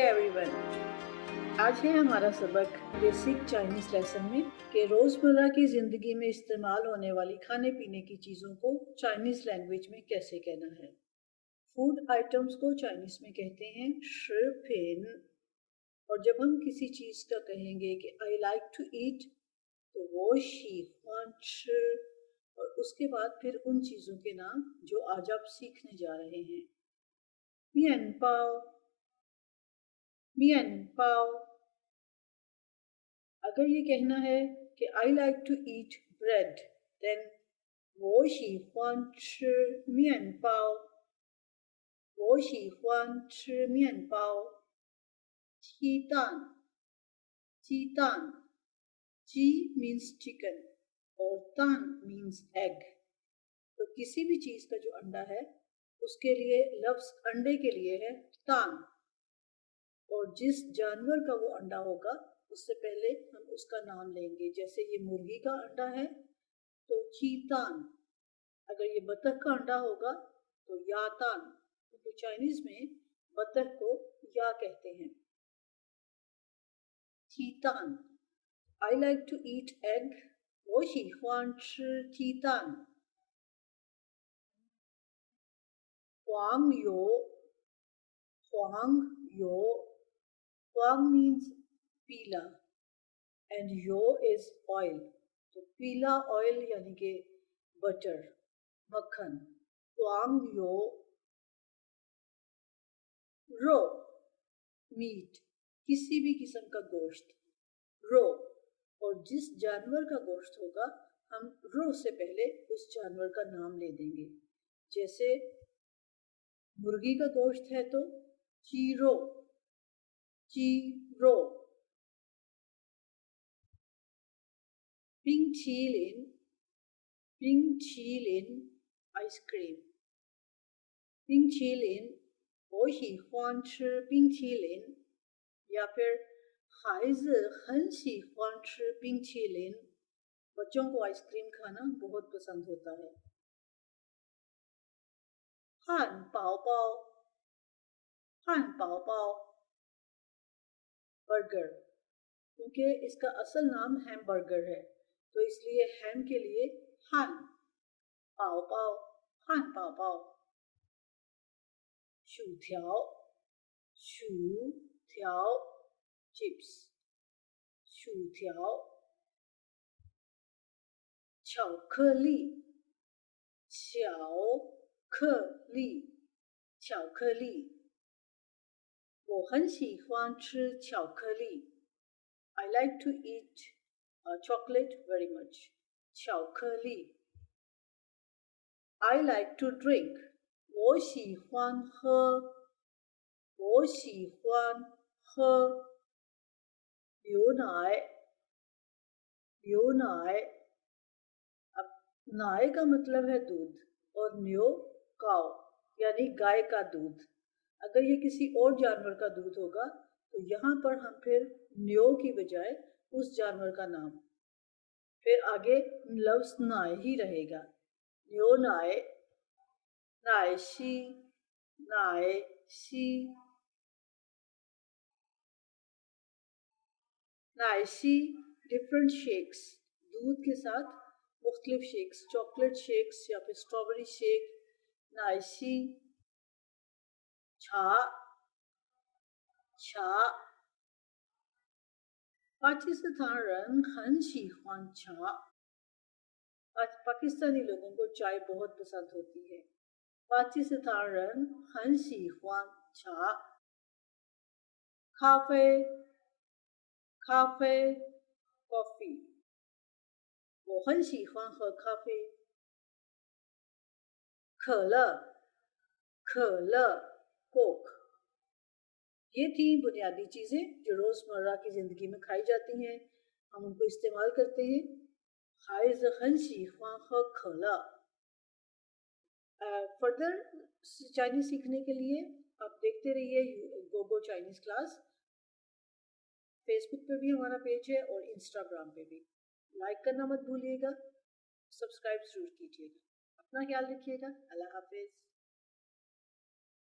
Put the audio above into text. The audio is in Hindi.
एवरीवन, आज है हमारा सबक बेसिक चाइनीज़ लेसन में कि रोज़मर्रा की ज़िंदगी में इस्तेमाल होने वाली खाने पीने की चीज़ों को चाइनीज़ लैंग्वेज में कैसे कहना है। फूड आइटम्स को चाइनीज़ में कहते हैं शिपिन। और जब हम किसी चीज़ का कहेंगे कि आई लाइक टू ईट, तो वो शी हुआन ची। और उसके बाद फिर उन चीज़ों के नाम जो आज आप सीखने जा रहे हैं। मियन पाव, मियन पाव। अगर ये कहना है कि I like to eat bread, then वो शी हुआन ची मियन पाव, वो शी हुआन ची मियन पाव। चीतान, चीतान, ची मीन्स चिकन और तान मीन्स एग। तो किसी भी चीज़ का जो अंडा है उसके लिए लफ्ज़ अंडे के लिए है तान, और जिस जानवर का वो अंडा होगा उससे पहले हम उसका नाम लेंगे। जैसे ये मुर्गी का अंडा है तो चीतान, अगर ये बतख का अंडा होगा तो यातान, क्योंकि चाइनीज में बतख को या कहते हैं। चीतान, I like to eat egg, वो शी हुआन ची चीतान। हुआंग यो, हुआंग यो, हुआंग मीन्स पीला एंड यो इज ऑयल, तो पीला ऑयल यानी कि बटर, मक्खन। हुआंग यो। रो, मीट, किसी भी किस्म का गोश्त, रो। और जिस जानवर का गोश्त होगा हम रो से पहले उस जानवर का नाम ले देंगे। जैसे मुर्गी का गोश्त है तो चीरो, चीरो। पिंग चीलिन, पिंग चीलिन आइसक्रीम, पिंग चीलिन, वो ही हुआन ची पिंग चीलिन। या फिर हाइज़ हन सी हुआन ची पिंग चीलिन, बच्चों को आइसक्रीम खाना बहुत पसंद होता है। हान पाओ पाओ, हान पाओ पाओ, बर्गर, क्योंकि इसका असल नाम हैमबर्गर है तो इसलिए हैम के लिए हान। पाओ पाओ, हान पाओ पाओ। शू थियाओ, शू थियाओ चिप्स, शू थियाओ।巧克力，巧克力，巧克力。我很喜欢吃巧克力。I like to eat chocolate very much. 巧克力。I like to drink. 我喜欢喝，我喜欢喝牛奶，牛奶。अब नाय का मतलब है दूध और न्यो काओ यानी गाय का दूध। अगर ये किसी और जानवर का दूध होगा तो यहाँ पर हम फिर न्यो की बजाय उस जानवर का नाम, फिर आगे लफ्ज नाय ही रहेगा। न्यो नाय, नाय शी, नाय शी, नाय शी। डिफरेंट शेक्स, दूध के साथ मुख्तलिफ शेक्स, चॉकलेट शेक्स या फिर स्ट्रॉबेरी शेक। नाय शी। छा, छा। पाकिस्तान हन शी हुआन छा, पाकिस्तानी लोगों को चाय बहुत पसंद होती है। पाकिस्तान हन शी हुआन छा। काफे, काफे, कॉफी, वो हन शी हुआन हे काफे। खला, खला, कोक। ये थी बुनियादी चीज़ें जो रोज़मर्रा की ज़िंदगी में खाई जाती हैं, हम उनको इस्तेमाल करते हैं। हाइज़ हन शी हुआन हे खला। फर्दर चाइनीज़ सीखने के लिए आप देखते रहिए गोगो चाइनीज़ क्लास। फेसबुक पे भी हमारा पेज है और इंस्टाग्राम पे भी। लाइक करना मत भूलिएगा, सब्सक्राइब ज़रूर कीजिएगा। अपना ख्याल रखिएगा। अल्लाह हाफिज़।